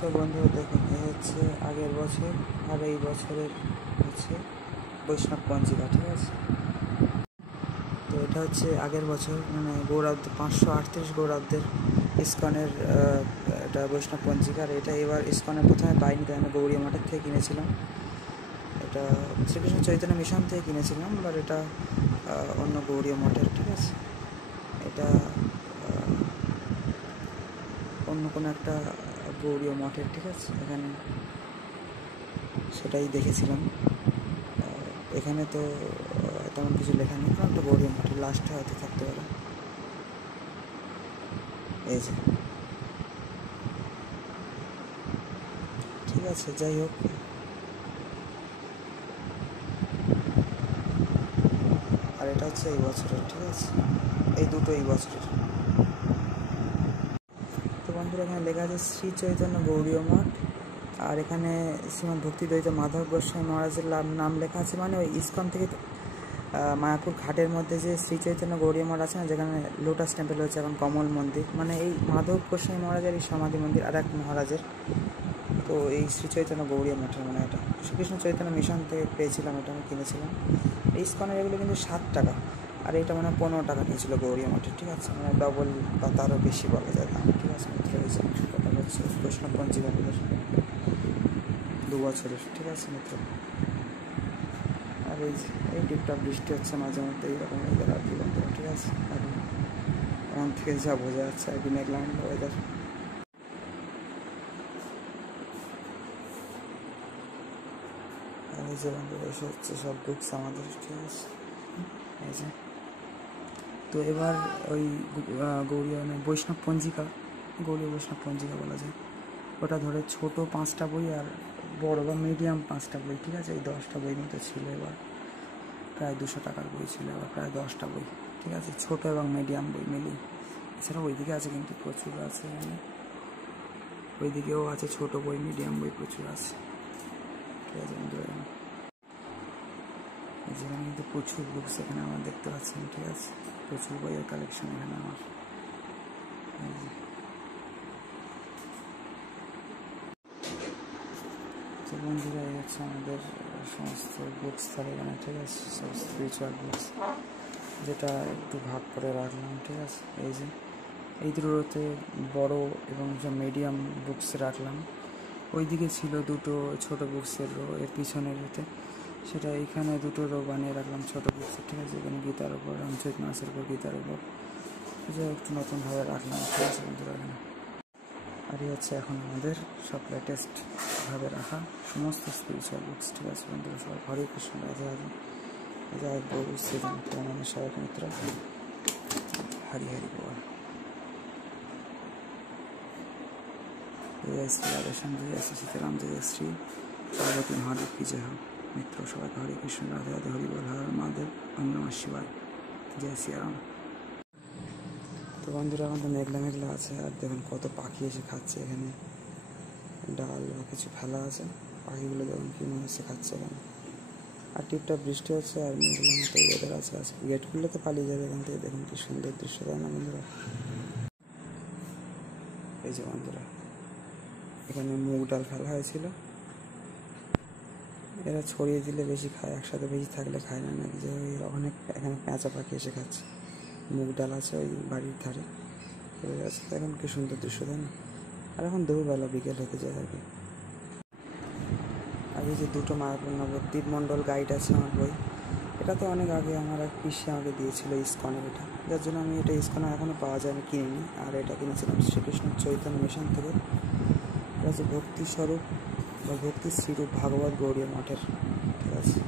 তো বন্ধুরা দেখুন, এই হচ্ছে আগের বছর আর এই বছরের হচ্ছে বৈষ্ণব পঞ্জিকা, ঠিক আছে। তো এটা হচ্ছে আগের বছর, মানে গৌরাব্দ 538 গৌরাব্দের ইস্কনের এটা বৈষ্ণব পঞ্জিকা। আর এটা এবার ইস্কনের প্রথমে পাইনি, তাই আমি গৌরী মঠের থেকে কিনেছিলাম। এটা শ্রীকৃষ্ণ চৈতন্য মিশন থেকে কিনেছিলাম, বাট এটা অন্য গৌরী মঠের, ঠিক আছে। এটা অন্য কোনো একটা গৌরী মঠের, ঠিক আছে। এখানে সেটাই দেখেছিলাম। এখানে তো তেমন কিছু লেখা নেই, কারণ একটা গৌরী মঠের লাস্টে হয়তো থাকতে পারে। এই যে, ঠিক আছে, যাই হোক। আর এটা হচ্ছে এই বছরের, ঠিক আছে। এই দুটো এই বছরের। তো বন্ধুরা, এখানে লেখা আছে শ্রী চৈতন্য গৌড়ীয় মঠ। আর এখানে শ্রীমদ ভক্তিদ্বৈত মাধব গোস্বামী মহারাজের নাম লেখা আছে, মানে ওই ইস্কন থেকে মায়াপুর ঘাটের মধ্যে যে শ্রী চৈতন্য গৌড়ীয় মঠ আছে না, যেখানে লোটাস টেম্পল হয়েছে এখন কমল মন্দির, মানে এই মাধব গোস্বামী মহারাজের এই সমাধি মন্দির আর এক মহারাজের। তো এই শ্রী চৈতন্য গৌড়ীয় মঠের, মানে এটা শ্রীকৃষ্ণ চৈতন্য মিশন থেকে পেয়েছিলাম, এটা আমি কিনেছিলাম। এই ইস্কনের এগুলো কিন্তু 7 টাকা, আর এটা মানে 15 টাকা নিয়েছিল গৌড়ীয় মঠের, ঠিক আছে। মানে ডবল বা তারও বেশি বলা যায় দাম, ঠিক আছে মিত্র। এটা হচ্ছে বৈষ্ণব পঞ্জিকাগুলোর 2 বছরের, ঠিক আছে মিত্র। আর এই টিপটাপ বৃষ্টি হচ্ছে মাঝে মধ্যে, এইরকম ওয়েদার আর কি বন্ধুরা, ঠিক আছে। এখন থেকে যা বোঝা যাচ্ছে আর কি, মেঘলা ওয়েদার। আর এই যে বন্ধুরা, এসে হচ্ছে সব বুকস আমাদের, ঠিক আছে। এই যে, তো এবার ওই গৌরীয় বৈষ্ণব পঞ্জিকা, গৌরীয় বৈষ্ণব পঞ্জিকা বলা যায়, ওটা ধরে ছোট 5টা বই আর বড় বা মিডিয়াম 5টা বই, ঠিক আছে। এই 10টা বই মতো ছিল। এবার প্রায় 200 টাকার বই ছিল, এবার প্রায় 10টা বই, ঠিক আছে, ছোট এবং মিডিয়াম বই মিলিয়ে। এছাড়া ওইদিকে আছে, কিন্তু প্রচুর আছে, মানে ওইদিকেও আছে ছোট বই, মিডিয়াম বই প্রচুর আছে, ঠিক আছে বন্ধুরা। যেখানে কিন্তু প্রচুর বুকস এখানে আমার দেখতে পাচ্ছেন, ঠিক আছে। প্রচুর বইয়ের কালেকশন এখানে আমার। তো বন্ধুরা, এই হচ্ছে আমাদের সমস্ত বুকস থাকে এখানে, ঠিক আছে। সব স্পিরিচুয়াল বুকস, যেটা একটু ভাগ করে রাখলাম, ঠিক আছে। এই যে এই দুটোতে বড় এবং যে মিডিয়াম বুকস রাখলাম। ওইদিকে ছিল দুটো ছোট বুকসের রো, এর পিছনের এতে, সেটা এইখানে দুটো রো বানিয়ে রাখলাম ছোট বুকসের, ঠিক আছে। এখানে গীতার ওপর, রামচরিত মানসের উপর গীতার ওপর, যে একটু নতুনভাবে রাখলাম, ঠিক আছে বন্ধুরা এখানে। আর এই হচ্ছে এখন আমাদের সব লেটেস্টভাবে রাখা সমস্ত স্পিরিচুয়াল বুকস, ঠিক আছে বন্ধুরা। সবাই হরে কৃষ্ণ, রাধে রাধে, জয় গৌর শ্রীরাম, প্রণামী সবাই মিত্র, হরি হরি বল। জয় শ্রী রাধেশ্যাম, জয় শ্রী সীতারাম, জয় শ্রী পার্বতী মহাদেব কি জয় হোক মিত্র। সবাইকে হরে কৃষ্ণ, রাধে রাধে, হরি বল, হর মহাদেব, ওম নমঃ শিবায়, জয় শ্রীরাম। তো বন্ধুরা, এখন তো মেঘলা মেঘলা আছে, আর দেখুন কত পাখি এসে খাচ্ছে এখানে। ডাল বা কিছু ফেলা আছে, পাখিগুলো দেখুন কি মনে হচ্ছে খাচ্ছে এখানে। আর টিপটাপ বৃষ্টি হচ্ছে, আর মেঘলার মতো ওয়েদার আছে। গেট খুললে তো পালিয়ে যাবে এখান থেকে। দেখুন কি সুন্দর দৃশ্য, তাই না বন্ধুরা। এই যে বন্ধুরা, এখানে মুগ ডাল ফেলা হয়েছিল। এরা ছড়িয়ে দিলে বেশি খায়, একসাথে বেশি থাকলে খায় না, নাকি যে অনেক এখানে পেঁচা পাখি এসে খাচ্ছে। মুগ ডাল আছে ওই বাড়ির ধারে পড়ে আছে। এখন কি সুন্দর দৃশ্য, তাই না। আর এখন দুপুরবেলা, বিকেল হতে যায় আর কি। আর এই যে দুটো মায়াপুর নবদ্বীপ মণ্ডল গাইড আছে আমার বই, এটা তো অনেক আগে আমার এক পিসি আমাকে দিয়েছিল ইস্কনের, এটা যার জন্য আমি এটা ইস্কনের এখনও পাওয়া যায়, আমি কিনিনি। আর এটা কিনেছিলাম শ্রীকৃষ্ণ চৈতন্য মিশন থেকে। এটা হচ্ছে ভক্তি স্বরূপ বা ভক্তি শ্রীরূপ ভাগবত গৌড়ীয় মঠের, ঠিক আছে।